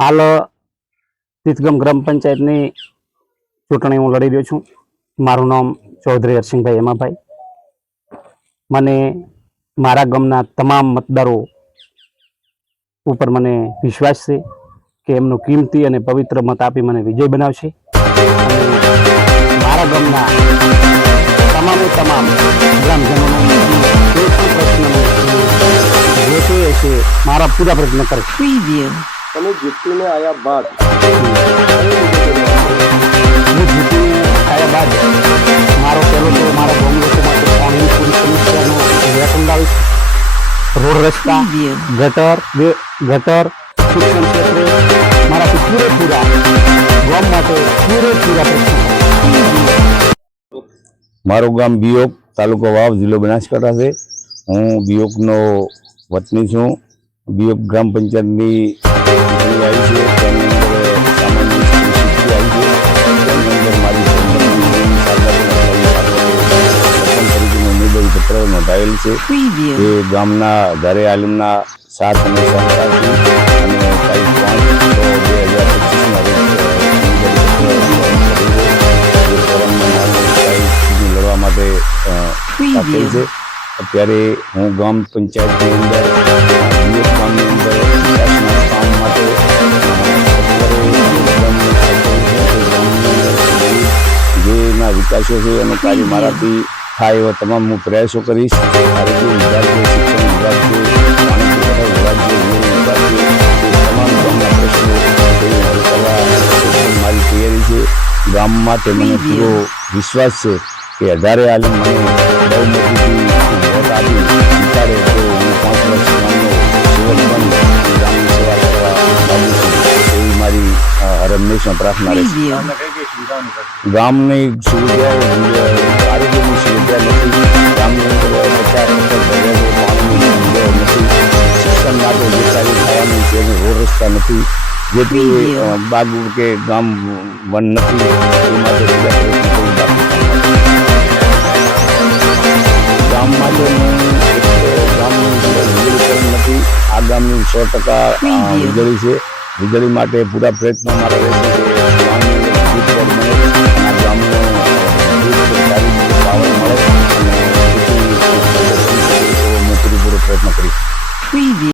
હાલ તીતગમ ગ્રામ પંચાયતની ચૂંટણી હું લડી રહ્યો છું. મારું નામ ચૌધરી હરસિંહભાઈ હેમાભાઈ. મને મારા ગામના તમામ મતદારો ઉપર મને વિશ્વાસ છે કે એમનો કિંમતી અને પવિત્ર મત આપી મને વિજય બનાવશે. મારા ગામના તમામે તમામ ગ્રામજનોનો કોઈ પણ પ્રશ્નનો જે હશે મારા પૂરા પ્રયત્ન કરે. Preview. તમે જીતીને આયા બાદ. હું જીતીને આવ્યા બાદ મારો પહેલો તો મારા ગામ લોકો માટે પાણીની પૂરી સમસ્યાનો નિરાકરણ લાવીશ રોડ રસ્તા. ગટર ગટર શિક્ષણ ક્ષેત્રે મારાથી પૂરેપૂરા ગામ માટે પૂરેપૂરા પ્રશ્નો. મારું ગામ બિયોક તાલુકો વાવ જિલ્લો બનાસકાંઠા છે. હું બિયોકનો વતની છું. બિયોક ગ્રામ પંચાયતની ચૂંટણી આવી છે તેની અંદર સામાન્ય આવી છે. તેની અંદર મારી ઉમેદવારી પત્ર નોંધાયેલ છે. એ ગામના ધારે આલમના સાત અને સહકારથી અને તારીખ પાંચ બે હજાર ચૂંટણી લડવા માટે છે. અત્યારે હું ગામ પંચાયતની અંદર માટે જેના વિકાસો છે એનું કાર્ય મારાથી થાય એવા તમામ હું પ્રયાસો કરીશ કરવા મારી તૈયારી છે ગામમાં તે મને પૂરો વિશ્વાસ છે કે અઢારે આલમ મને બહુ વોટ હર હંમેશા પ્રાર્થના રહેશે Preview. ગામની સુવિધાઓ આરોગ્યની સુવિધા નથી ગામની અંદર પચાસ પચાસ ઘરે પાણીની સુવિધાઓ નથી શિક્ષણ માટે જે સારી ખાવાની છે એની રોડ રસ્તા નથી જેથી અ, બાગ કે ગામ વન નથી એ માટે બીજા પ્રયત્નો કરું બાકી કામ માટે. ગામ માટે હું એક તો ગામની અંદર વીજળીકરણ નથી આ ગામની સો ટકા અ, વીજળી છે વીજળી માટે પૂરા પ્રયત્નો મારા રહેશે પૂરેપૂરો પ્રયત્ન કરીશ.